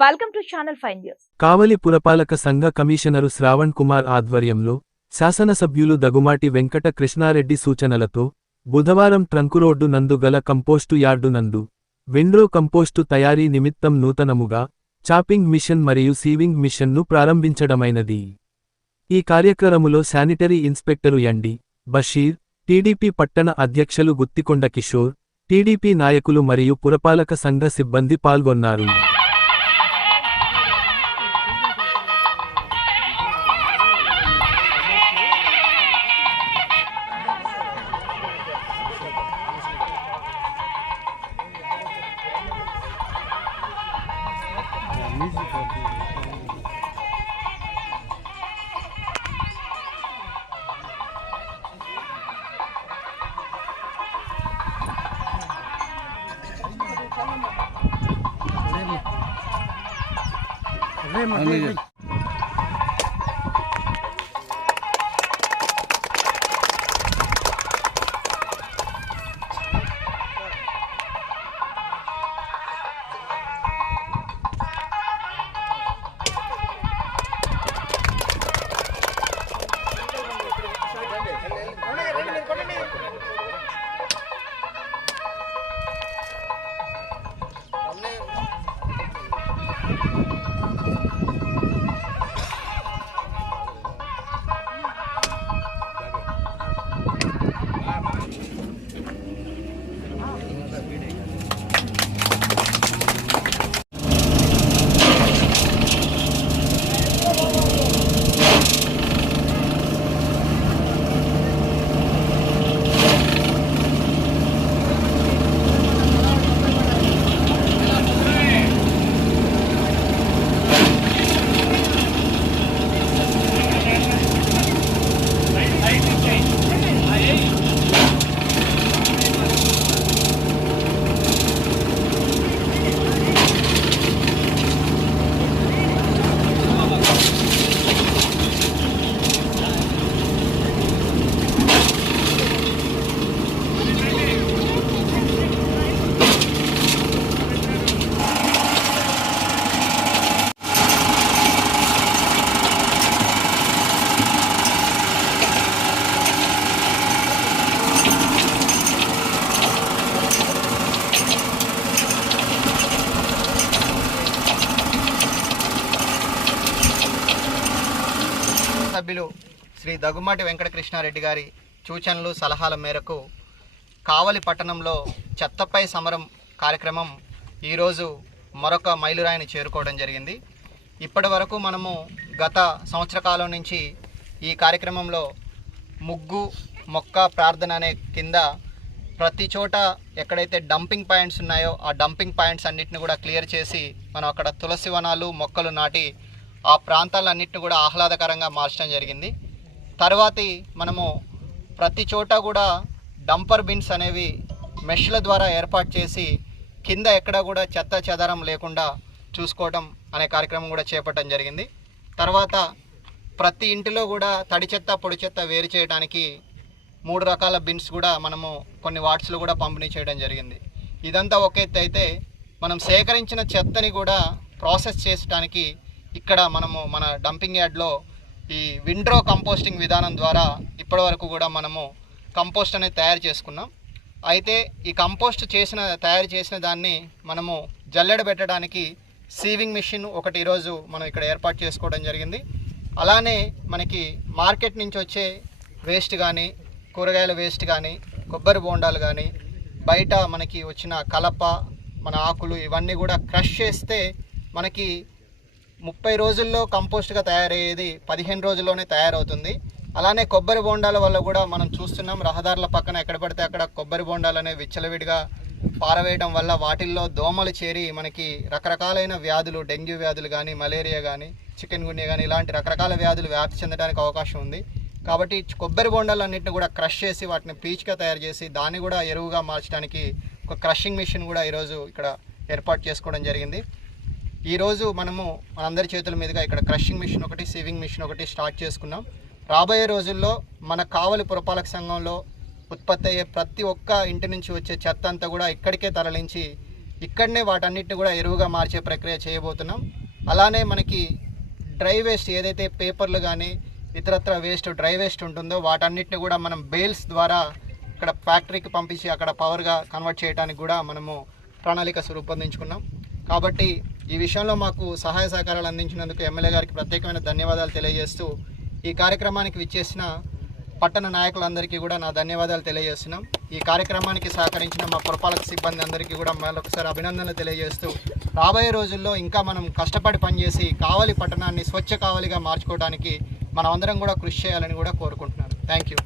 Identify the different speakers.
Speaker 1: Welcome to channel 5
Speaker 2: కావలి పురపాలక సంఘ commissioner Shravan Kumar ఆధ్వర్యంలో శాసనసభ్యులు దగుమాటి వెంకట కృష్ణారెడ్డి సూచనలతో బుధవారం ట్రంకురోడ్డు నందు గల కంపోస్టు యార్డు నందు విండ్రో కంపోస్టు తయారీ నిమిత్తం నూతనముగా చాపింగ్ మిషన్ మరియు సీవింగ్ మిషన్ను ప్రారంభించడమైనది. ఈ కార్యక్రమములో sanitary inspector MD Basheer TDP పట్టణ అధ్యక్షులు గుత్తికొండ కిషోర్ టీడీపీ నాయకులు మరియు పురపాలక సంఘ సిబ్బంది పాల్గొన్నారు.
Speaker 3: Vem. శ్రీ దగ్గుమాటి వెంకటకృష్ణారెడ్డి గారి సూచనలు సలహాల మేరకు కావలి పట్టణంలో చెత్తపై సమరం కార్యక్రమం ఈరోజు మరొక మైలురాయిని చేరుకోవడం జరిగింది. ఇప్పటి వరకు మనము గత సంవత్సర కాలం నుంచి ఈ కార్యక్రమంలో ముగ్గు మొక్క ప్రార్థన అనే కింద ప్రతి చోట ఎక్కడైతే డంపింగ్ పాయింట్స్ ఉన్నాయో ఆ డంపింగ్ పాయింట్స్ అన్నిటిని కూడా క్లియర్ చేసి మనం అక్కడ తులసి వనాలు మొక్కలు నాటి ఆ ప్రాంతాలన్నింటిని కూడా ఆహ్లాదకరంగా మార్చడం జరిగింది. తర్వాతి మనము ప్రతి చోట కూడా డంపర్ బిన్స్ అనేవి మెష్ల ద్వారా ఏర్పాటు చేసి కింద ఎక్కడ కూడా చెత్త చెదారం లేకుండా చూసుకోవడం అనే కార్యక్రమం కూడా చేపట్టడం జరిగింది. తర్వాత ప్రతి ఇంటిలో కూడా తడి చెత్త పొడి చెత్త వేరు చేయడానికి మూడు రకాల బిన్స్ కూడా మనము కొన్ని వాట్స్లో కూడా పంపిణీ చేయడం జరిగింది. ఇదంతా ఒక ఎత్తు అయితే మనం సేకరించిన చెత్తని కూడా ప్రాసెస్ చేయడానికి ఇక్కడ మనము మన డంపింగ్ యార్డ్లో ఈ విండ్రో కంపోస్టింగ్ విధానం ద్వారా ఇప్పటివరకు కూడా మనము కంపోస్ట్ అనేది తయారు చేసుకున్నాం. అయితే ఈ కంపోస్ట్ చేసిన తయారు చేసిన దాన్ని మనము జల్లెడ పెట్టడానికి సీవింగ్ మిషన్ ఒకటి ఈరోజు మనం ఇక్కడ ఏర్పాటు చేసుకోవడం జరిగింది. అలానే మనకి మార్కెట్ నుంచి వచ్చే వేస్ట్ కానీ కూరగాయల వేస్ట్ కానీ కొబ్బరి బోండాలు కానీ బయట మనకి వచ్చిన కలప మన ఆకులు ఇవన్నీ కూడా క్రష్ చేస్తే మనకి ముప్పై రోజుల్లో కంపోస్ట్గా తయారయ్యేది పదిహేను రోజుల్లోనే తయారవుతుంది. అలానే కొబ్బరి బోండాల వల్ల కూడా మనం చూస్తున్నాం రహదారుల పక్కన ఎక్కడ పడితే అక్కడ కొబ్బరి బోండాలు అనేవి విచ్చలవిడిగా పారవేయడం వల్ల వాటిల్లో దోమలు చేరి మనకి రకరకాలైన వ్యాధులు డెంగ్యూ వ్యాధులు కానీ మలేరియా కానీ చికెన్ గున్యా కానీ ఇలాంటి రకరకాల వ్యాధులు వ్యాప్తి చెందడానికి అవకాశం ఉంది. కాబట్టి కొబ్బరి బొండాలన్నింటిని కూడా క్రష్ చేసి వాటిని పీచ్గా తయారు చేసి దాన్ని కూడా ఎరువుగా మార్చడానికి ఒక క్రషింగ్ మిషన్ కూడా ఈరోజు ఇక్కడ ఏర్పాటు చేసుకోవడం జరిగింది. ఈరోజు మనము మనందరి చేతుల మీదుగా ఇక్కడ క్రషింగ్ మిషన్ ఒకటి సీవింగ్ మిషన్ ఒకటి స్టార్ట్ చేసుకున్నాం. రాబోయే రోజుల్లో మన కావలి పురపాలక సంఘంలో ఉత్పత్తి అయ్యే ప్రతి ఒక్క ఇంటి నుంచి వచ్చే చెత్త అంతా కూడా ఇక్కడికే తరలించి ఇక్కడనే వాటన్నిటిని కూడా ఎరువుగా మార్చే ప్రక్రియ చేయబోతున్నాం. అలానే మనకి డ్రై వేస్ట్ ఏదైతే పేపర్లు కానీ ఇతరత్ర వేస్ట్ డ్రై వేస్ట్ ఉంటుందో వాటన్నిటిని కూడా మనం బేల్స్ ద్వారా ఇక్కడ ఫ్యాక్టరీకి పంపించి అక్కడ పవర్గా కన్వర్ట్ చేయడానికి కూడా మనము ప్రణాళిక రూపొందించుకున్నాం కాబట్టి ఈ విషయంలో మాకు సహాయ సహకారాలు అందించినందుకు ఎమ్మెల్యే గారికి ప్రత్యేకమైన ధన్యవాదాలు తెలియజేస్తూ ఈ కార్యక్రమానికి విచ్చేసిన పట్టణ నాయకులందరికీ కూడా నా ధన్యవాదాలు తెలియజేస్తున్నాం. ఈ కార్యక్రమానికి సహకరించిన మా పురపాలక సిబ్బంది అందరికీ కూడా మరొకసారి అభినందనలు తెలియజేస్తూ రాబోయే రోజుల్లో ఇంకా మనం కష్టపడి పనిచేసి కావలి పట్టణాన్ని స్వచ్ఛ కావలిగా మార్చుకోవడానికి మనం అందరం కూడా కృషి చేయాలని కూడా కోరుకుంటున్నాను. Thank you